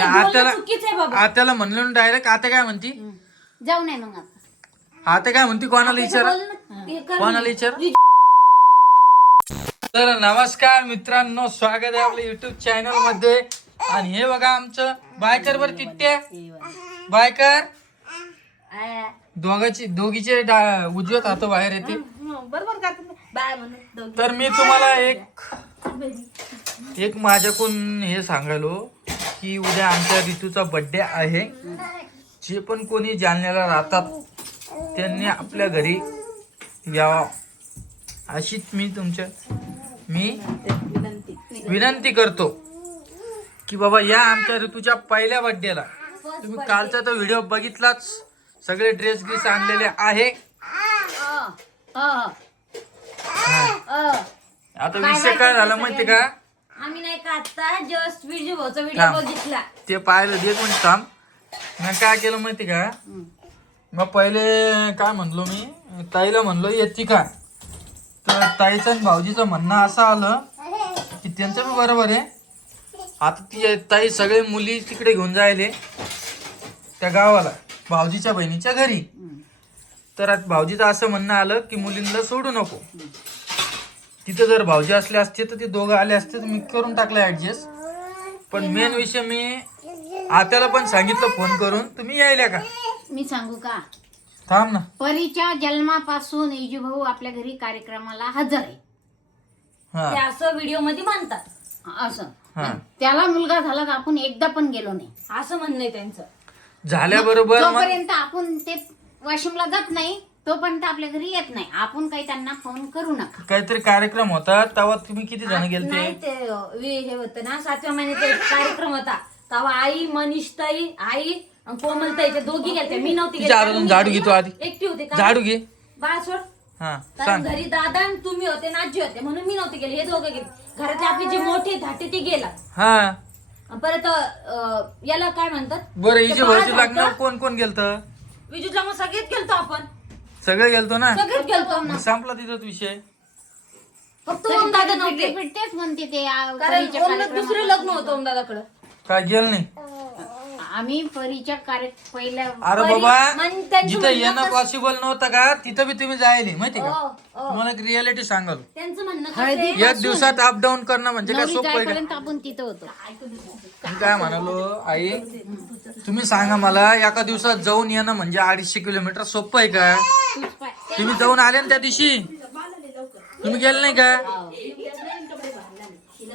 आत्याला म्हणलं डायरेक्ट आता काय म्हणती जाऊ नाही मग आता काय म्हणती कोणाला विचार कोणाला विचार. तर नमस्कार मित्रांनो, स्वागत आहे आपल्या युट्यूब चॅनल मध्ये. आणि हे बघा आमचं बायकर वर तिट्ट्या बायकर दोघीचे उजव्यात हात बाहेर येते. तर मी तुम्हाला एक माझ्याकडून हे सांगायलो की उद्या आमच्या ऋतूचा बर्थडे आहे. जे पण कोणी जालन्याला राहतात त्यांनी आपल्या घरी यावं अशीच मी विनंती करतो की बाबा या आमच्या ऋतूच्या पहिल्या बर्थडेला. तुम्ही कालचा तो व्हिडिओ बघितलाच, सगळे ड्रेस गिस आणलेले आहे. आता विषय काय झाला माहिती का, आम्ही नाही का आता जस्ट व्हिडिओ बघितला ते पाहिलं दे पण थांब. मी काय केलं माहिती का, मग पहिले काय म्हणलो मी ताईला म्हणलो येते का, तर ताईचं आणि भाऊजीचं म्हणणं असं आलं की त्यांचं पण बरोबर आहे. आता ती ताई सगळे मुली तिकडे घेऊन जायले त्या गावाला भाऊजीच्या बहिणीच्या घरी. तर भाऊजीचं असं म्हणणं आलं की मुलींना सोडू नको. तिथे जर भाऊजी असले असते तर ते दोघं आले असते तर मी करून टाकलं ऍडजस्ट. पण मेन विषय मी आत्याला पण सांगितलं फोन करून, तुम्ही यायला का. मी सांगू का, थांब ना. परीच्या जन्मापासून इजू भाऊ आपल्या घरी कार्यक्रमाला हजर आहे ते असं व्हिडिओ मध्ये म्हणतात. असं त्याला मुलगा झाला तर आपण एकदा पण गेलो नाही असं म्हणणं आहे त्यांचं. झाल्याबरोबर जोपर्यंत आपण ते वाशिमला जात नाही तोपर्यंत आपल्या घरी येत नाही. आपण काही त्यांना फोन करू नका. काहीतरी कार्यक्रम होता तेव्हा तुम्ही किती जण गेलते. नाही ते हे होतं ना 7व्या महिन्याचा कार्यक्रम होता तेव्हा आई मनीषताई आई कोमलताईच्या दोघी गेलत्या. मी नव्हती गेली. झाडू घेतो आधी, एकटी होते का, झाडू घे बाळ सोड. घरी दादा आणि तुम्ही होते ना आजी होते म्हणून मी नव्हते गेले. हे दोघं गेले. घरातले आपले जे मोठे धाटे ते गेला. परत याला काय म्हणतात बरं हिचे भाऊची लग्न कोण कोण गेलत. विजूला मग सगळेच गेलतो आपण, सगळे गेलतो ना. सगळेच गेलतो. संपला तिथंच विषय. फक्त ओम दादा नव्हते. तेच म्हणते ते कारण दुसरं लग्न होतं ओम दादाकडं. काय गेलं नाही आम्ही परीच्या पहिल्या. अरे बाबा जिथं येणं पॉसिबल नव्हतं का तिथं बी तुम्ही जायले माहिती का. तुम्हाला एक रियालिटी सांगाल, त्यांचं म्हणणं एक दिवसात अप डाऊन करणं म्हणजे काय सोपं आहे का. आपण तिथं होतो. मी काय म्हणालो आई, तुम्ही सांगा मला एका दिवसात जाऊन येणं म्हणजे 250 किलोमीटर सोपं आहे का. तुम्ही जाऊन आले ना त्या दिवशी, तुम्ही गेले नाही का.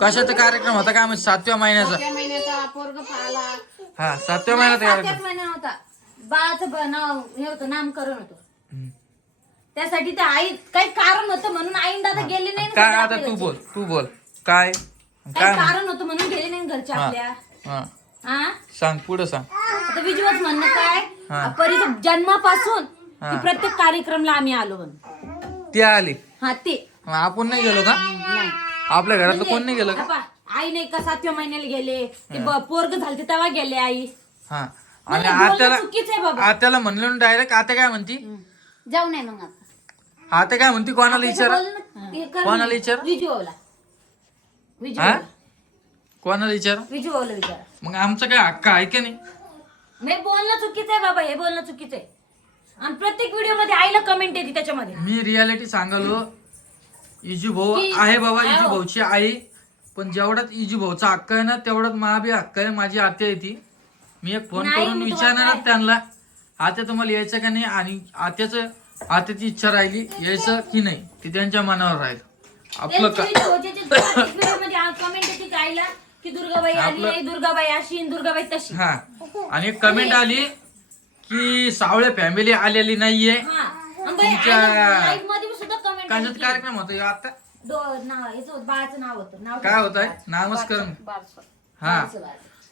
कशाचा कार्यक्रम होता काय माहिती, 7व्या महिन्याचा. पोरग पाळला. 7व्या महिन्यात महिना होता. बाळाचं नाव हे होतं, नामकरण होतं. त्यासाठी ते आई काही कारण होतं म्हणून आई दादा गेले नाही. काय आता तू बोल काय कारण होतं म्हणून गेले नाही घरच्या आपल्या. सांग पुढे सांग. आता विजूच म्हणणं काय, परीच्या जन्मापासून प्रत्येक कार्यक्रमला आम्ही आलो म्हणून ते आले. ते आपण नाही गेलो का, आपल्या घरातलं कोण नाही गेलं का. आई नाही का 7व्या महिन्याला गेले, ते पोरग झालते तेव्हा गेले आई. आणि चुकीच आहे बाबा. आत्याला म्हणलं डायरेक्ट आता काय म्हणती जाऊ नाही मग आता. आता काय म्हणती कोणाला विचार कोणाला विचार कोणाला विचार विजू भाऊला विचार. मग आमचं काय हक्क आहे की नाही. नाही बोलणं चुकीचं आहे बाबा, हे बोलणं चुकीचं आहे. आणि प्रत्येक व्हिडिओ मध्ये आईला कमेंट येते त्याच्यामध्ये. मी रियालिटी सांगालो, इजू भाऊ आहे बाबा, इजू भाऊची आई. पण जेवढ्यात इजू भाऊचा हक्क आहे ना तेवढ्यात मा बी हक्क आहे. माझी आत्या येते, मी एक फोन करून विचारणार त्यांना आत्या तुम्हाला यायचं का नाही. आणि आत्याची इच्छा राहिली यायचं की नाही ते त्यांच्या मनावर राहिलं. आपलं कमेंट येते आईला की दुर्गाबाई आली नाही, दुर्गाबाई अशी दुर्गाबाई तशी. आणि एक कमेंट आली की सावळे फॅमिली आलेली नाहीये. कशाचा कार्यक्रम होता आता बाळाचं नाव होतं, काय होत आहे नामस्करण.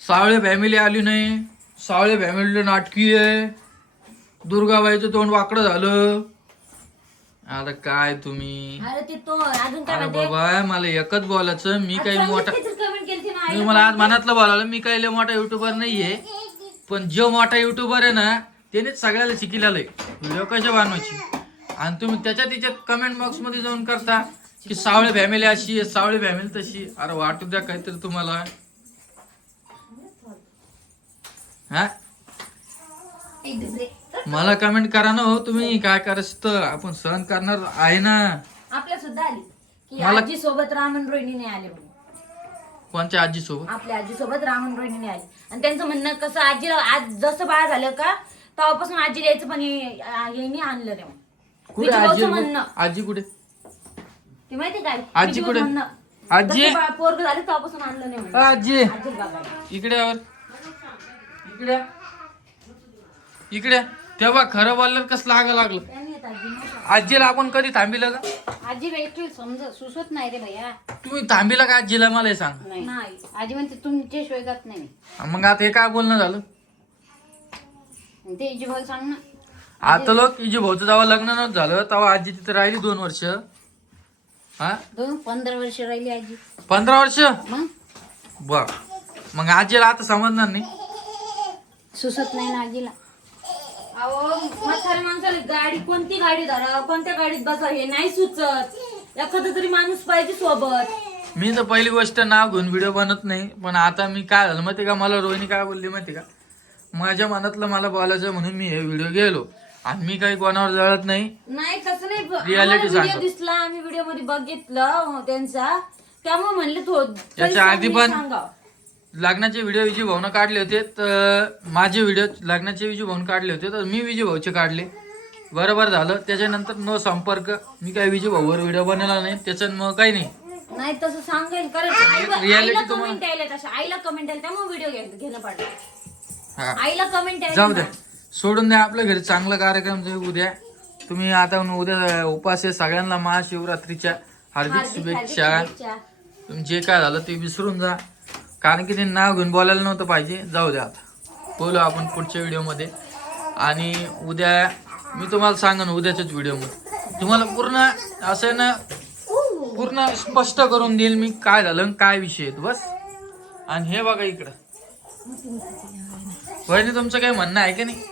सावळे फॅमिली आली नाही, सावळे फॅमिली नाटकी आहे, दुर्गाबाईचं तोंड वाकडं झालं. आता काय तुम्ही बाबा, मला एकच बोलायचं, मी काही मोठा मी मला आज मनातलं बोलावलं, मी काही मोठा युट्यूबर नाहीये. पण जो मोठा युट्यूबर आहे ना त्यानेच सगळ्याला शिकलेलं आहे व्हिडिओ कशा बनवायची. आणि तुम्ही त्याच्यात कमेंट बॉक्स मध्ये जाऊन करता की सावळे फॅमिली अशी आहे, सावळे फॅमिली तशी. अरे वाटू द्या काहीतरी तुम्हाला. हा मला कमेंट करा ना हो तुम्ही काय करायचं आपण सहन करणार आहे ना. आपल्या सुद्धा आली की मला- आजी सोबत रामन रोहिणी नाही आले म्हणून. कोणत्या आजी सोबत? आपल्या आजी सोबत रामन रोहिणी नाही आले. आणि त्यांचं म्हणणं कसं आजीला आज जसं बाळ झालं का तेव्हापासून आजी यायचं पण यांनी आणलं तेव्हा. कुठे विजू आजी? भाऊचं म्हणणं आजी कुठे? ते माहिती काय आजी विजू कुठे? भाऊ म्हणणं, आजी? जसं पोरग झालं तेव्हापासून आणलं नाही म्हणून. आजी आजी बघायला. इकडे यावर इकडे इकडे तेव्हा खरं बोललं कसं लागा लागलं. त्यांनी येत आजी नाही. आजीला आपण कधी थांबिलं का? आजी भेटली समजा सुसत नाही रे भैया. तुम्ही थांबिला का आजीला मला हे सांग. नाही आजी म्हणते तुमच्या शिवाय जात नाही मी. मग आता हे काय बोलणं झालं? ते इजी भाऊ सांग ना. आता लोक इजी भाऊचं जेव्हा लग्न नव्हतं झालं तेव्हा आजी तिथे राहिली 2 वर्ष. हा 15 वर्ष राहिली आजी. 15 वर्ष मग बर. मग आजीला आता समजणार नाही. सुसत नाही ना आजीला. अहो म्हाताऱ्या माणसाला गाडी कोणती गाडी धरा कोणत्या गाडीत बसा हे नाही सुचत. एखादा तरी माणूस पाहिजे सोबत. मी तर पहिली गोष्ट नाव घेऊन व्हिडिओ बनत नाही. पण आता मी काय झालं माहिती का मला रोहिणी काय बोलली माहिती का माझ्या मनातलं मला बोलायचं म्हणून मी हे व्हिडिओ गेलो आणि मी काही कोणावर जळत नाही. नाही तसं नाही. Reality व्हिडिओ सांगतो. दिसला आम्ही व्हिडिओ मध्ये बघितलं त्यांचा त्यामुळे म्हणले याच्या आधी पण लग्नाचे व्हिडिओ विजू भाऊनं काढले होते तर माझे व्हिडिओ लग्नाचे विजू भाऊन काढले होते तर मी विजू भाऊचे काढले. बरोबर झालं. त्याच्यानंतर नो संपर्क मी काही विजू भाऊवर व्हिडिओ बनवला नाही त्याच्यामुळे काही नाही. नाही तसं सांगेल कारण Reality आईला तुम्हाला- कमेंट यायला तशा आईला कमेंट यायला त्यामुळे व्हिडिओ घेणं पडलं. हा आईला कमेंट यायला जाऊ द्या सोडून द्या. आपल्या घरी चांगला कार्यक्रम आहे उद्या. तुम्ही आता उद्या उपास आहे सगळ्यांना महाशिवरात्रीच्या हार्दिक शुभेच्छा. तुम्ही जे काय झालं ते विसरून जा कारण की ते नाव घेऊन बोलायला नव्हतं पाहिजे. जाऊ द्या आता बोलू आपण पुढच्या व्हिडिओमध्ये. आणि उद्या मी तुम्हाला सांगेन उद्याच्याच व्हिडिओमध्ये तुम्हाला पूर्ण असं ना पूर्ण स्पष्ट करून देईल मी काय झालं आणि काय विषय आहे बस. आणि हे बघा इकडं वहिनी तुमचं काही म्हणणं आहे का नाही?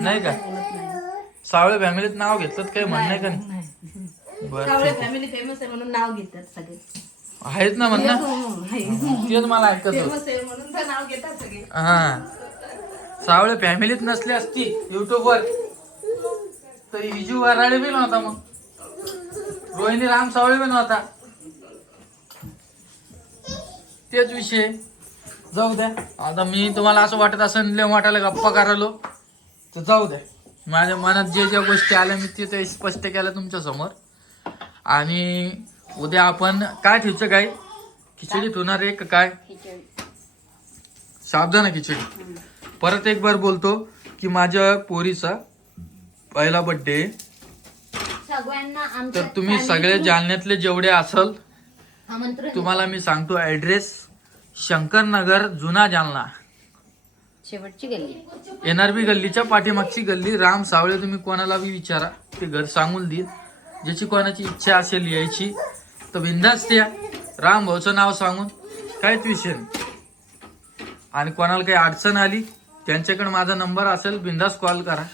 नाही का सावळे फॅमिलीत नाव घेतलं काही म्हणणं आहे का नाही? बरं फॅमिली फेमस आहे म्हणून नाव घेतात सगळे. आहेत ना म्हणणं तेच मला ऐकत होतं. फेमस आहे म्हणून तर नाव घेतात सगळे. हा सावळे फॅमिलीत नसली असती युट्यूबवर तर इजू वराळे बी नव्हता मग रोहिणी राम सावळे बी नव्हता. तेच विषय. जाऊ द्या आता मी तुम्हाला असं वाटत असं लय वाटायला गप्पा करायलो तर जाऊ द्या. माझ्या मनात जे ज्या गोष्टी आल्या मी ते स्पष्ट केल्या तुमच्या समोर. आणि उद्या आपण काय ठेवचं काय खिचडी ठेवणार आहे का काय? साबुदाणा खिचडी. परत एक बार बोलतो की माझ्या पोरीचा पहिला बर्थडे सगळ्यांना तर तुम्ही सगळे जालन्यातले जेवढे असल आमंत्रण तुम्हाला मी सांगतो ऍड्रेस शंकरनगर जुना जालना शेवटची गल्ली NRB गल्लीच्या पाठीमागची गल्ली. राम सावळे तुम्ही कोणाला बी विचारा ते घर सांगून देईल. ज्याची कोणाची इच्छा असेल यायची तर बिंदास या. राम भाऊचं नाव सांगून काहीच विषय नाही. आणि कोणाला काही अडचण आली त्यांच्याकडे माझा नंबर असेल बिंदास कॉल करा.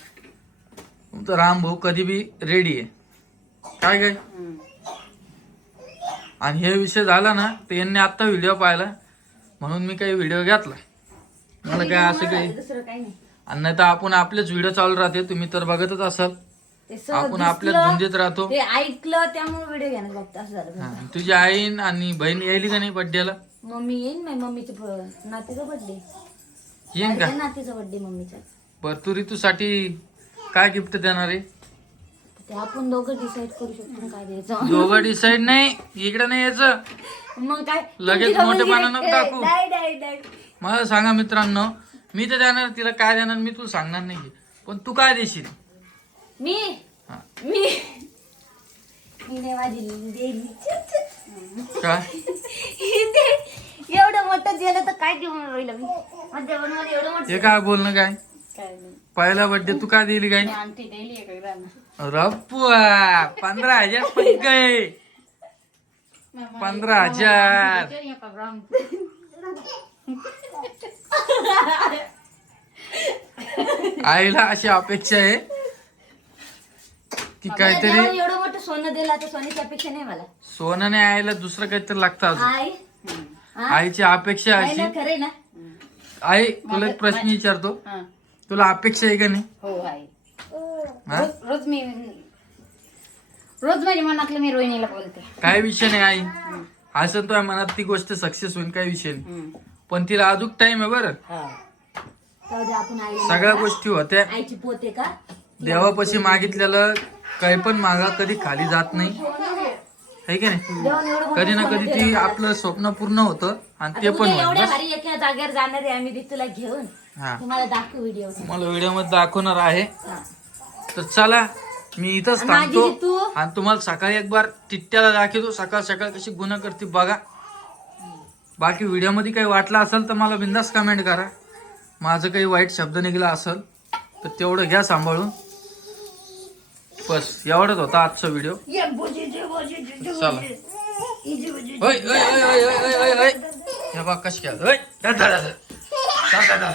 तर राम भाऊ कधी बी रेडी आहे काय काय. आणि हे विषय झाला ना तर यांनी आता व्हिडिओ पाहिला म्हणून मी काही व्हिडिओ घेतला. मला काय असं काही दुसरं काही नाही. आणि नाही तर आपण आपलेच व्हिडिओ चालू राहते तुम्ही तर बघतच असाल. ते सहज आपण दिसलं, आपल्याच धुंदीत राहतो. ते ऐकलं त्यामुळे व्हिडिओ घेण्यात बघतो असं झालं. हा, तुझी आई आणि बहीण यायली का नाही बड्डेला? मम्मी येईन माझ्या मम्मीचं नातीचा बर्थडे. येईन का? नातीचा बर्थडे मम्मीचा. बर तू ऋतूसाठी काय गिफ्ट देणार आहे? ते आपण दोघं डिसाईड करू शकतो काय द्यायचं. दोघं डिसाईड नाही इकडे नाही यायचं. मग काय लगेच तुमची मोठेपणा दोघं नको दाखवू. नाही, नाही, नाही. मला सांगा मित्रांनो मी तर देणार तिला काय देणार मी तुला सांगणार नाही पण तू काय देशील? मी हा. मी हिने माझी दिली. काय एवढं मोठं दिलं तर काय घेऊन राहिलं मी माझ्या बनवायला एवढं मोठं हे काय बोलणं काय? काय नाही. पहिला बर्थडे तू काय दिली काय? मी आणखी दिली आहे का ग्राम. रप्पा 15,000 पण काय 15,000 आईला अशी अपेक्षा आहे की काहीतरी एवढं मोठं सोनं दिलं तर सोन्याची अपेक्षा नाही मला. सोनं नाही आईला दुसरं काहीतरी लागतं अजून. आई आईची अपेक्षा आई अशी ना खरे ना आहे तुला एक प्रश्न विचारतो, हा. तुला अपेक्षा आहे का नाही? हो आहे. हा? रोज माझ्या मनातलं मी रोहिणीला बोलते. काय विषय नाही आई, असं तुझ्या मनात ती गोष्ट सक्सेस होईल, काय विषय नाही. पण तिला अजून टाइम आहे बरं. आपण आईला सगळ्या गोष्टी होत्या. आईची पोते का देवापाशी मागितलेलं काही पण मागा कधी खाली जात नाही, है की नाही? कधी ना कधी ती आपलं स्वप्न पूर्ण होतं आणि ते पण होईल. एवढ्या भारी एका जागेवर जाणार आहे आम्ही तुला घेऊन, हा, तुम्हाला दाखवू व्हिडिओ. तुम्हाला व्हिडिओ मध्ये दाखवणार आहे. तर चला मी इथंच आणि माझी थांबतो ऋतू. आणि तुम्हाला सकाळी एक बार टिट्ट्याला दाखवतो, सकाळ सकाळ कशी गुन्हा करते बघा. बाकी व्हिडिओ मध्ये काही वाटलं असेल तर मला बिंदास कमेंट करा. माझं काही वाईट शब्द निघाला असेल तर तेवढं घ्या सांभाळून. बस एवढंच होता आजचा व्हिडिओ. चला. ओय, ओय, ओय, ओय, ओय, ओय, ओय. हे बघ कशी खेळत. ओय, दा, दा, दा, दा. दा, दा, दा,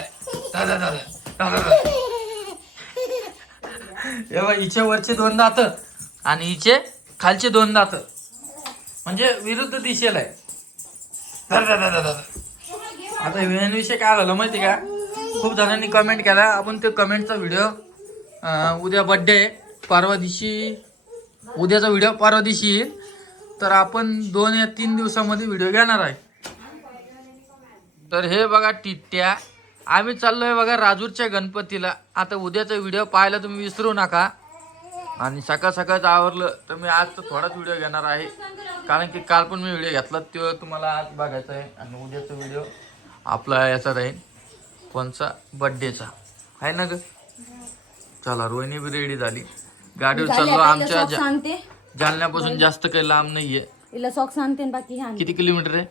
दा, दा, दा, दा, दा, दा. हे बघ, हिचे वरचे 2 दात आणि हिचे खालचे 2 दात, म्हणजे विरुद्ध दिशेला आहे. दा, दा, दा, दा, दा. आता विषय काय झालं माहिती का, खूप जणांनी कमेंट केला. आपण ते कमेंटचा व्हिडिओ उद्या बर्थडे आहे, परवा दिवशी उद्याचा व्हिडिओ परवा दिवशी येईल. तर आपण 2 या 3 दिवसामध्ये व्हिडिओ घेणार आहे. तर हे बघा टिट्ट्या, आम्ही चाललोय बघा राजूरच्या गणपतीला. आता उद्याचा व्हिडिओ पाहायला तुम्ही विसरू नका. आणि सकाळ सकाळच आवरलं तर मी आज तर थोडाच व्हिडिओ घेणार आहे, कारण की काल पण मी व्हिडिओ घेतला तो तुम्हाला आज बघायचा आहे. आणि उद्याचा व्हिडिओ आपला याचा राहील कोणचा, बर्थडेचा आहे ना ग. चला रोहिणी बी रेडी झाली, गाडीवर चाललो. आमच्या जालन्यापासून जास्त काही लांब नाहीये. तिला सॉक्स आणते आणि बाकी ह्या किती किलोमीटर आहे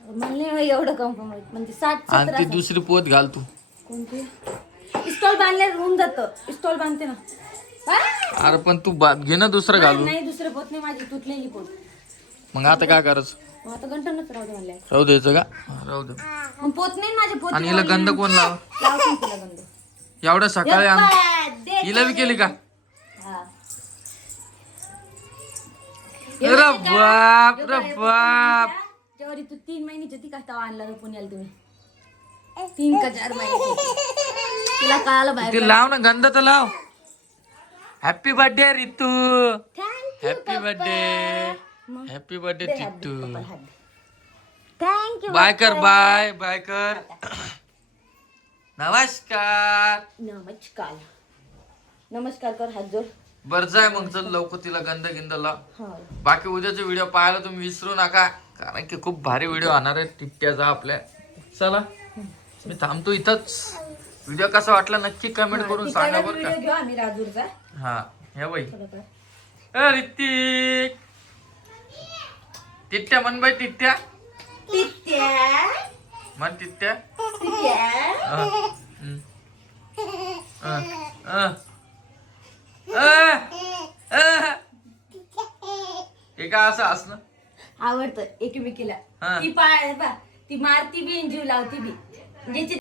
म्हणले एवढं कन्फर्म म्हणजे 60 आणि ती दुसरी पोत घाल तू. कोणती स्टॉल बांधल्यावर होऊन जातं. स्टॉल बांधते ना. अरे पण तू घे ना दुसरं घालू. नाही दुसरं पोत नाही, माझी तुटलेली पोत. मग आता काय करायचं, मग आता गंठनच राहू दे म्हणल्या. राहू द्यायचं का, राहू दे. मग पोत नाही माझी पोत. आणि हिला गंध कोण लाव, लावतो तिला गंध. एवढ्या सकाळी हिला बी केली का. हा. अरे बाप रे बाप. जेव्हा तू 3 महिन्याची होती का तेव्हा आणला पुण्याला तुम्ही. 3 का 4 महिन्याची. तिला कळालं बाहेर. ते लाव ना गंध तर लाव. Happy birthday Ritu, happy birthday, happy birthday Tittu. Thank you. Bye कर, बाय बाय कर. नमस्कार. नमस्कार. नमस्कार कर, हात जोड. बर जाय मग, चल लवकर तिला गंध गिंध लाव. हा. बाकी उद्याचा व्हिडिओ पाहायला तुम्ही विसरू नका, कारण की खूप भारी व्हिडिओ होणार आहे टिट्ट्याचा आपल्या. चला मी थांबतो इथंच. व्हिडिओ कसा वाटला नक्की कमेंट करून सांगा बरं का. घेऊ आम्ही राजूरचा. हा हे बाई थोडंफार. ऋतिक, टिट्ट्या म्हण बाई, टिट्ट्या टिट्ट्या. म्हण, टिट्ट्या. टिट्ट्या. हे काय असं असणं आवडतं एकमेकीला. हा. ती ती मारती बी आणि जीव लावती बी. ज्याची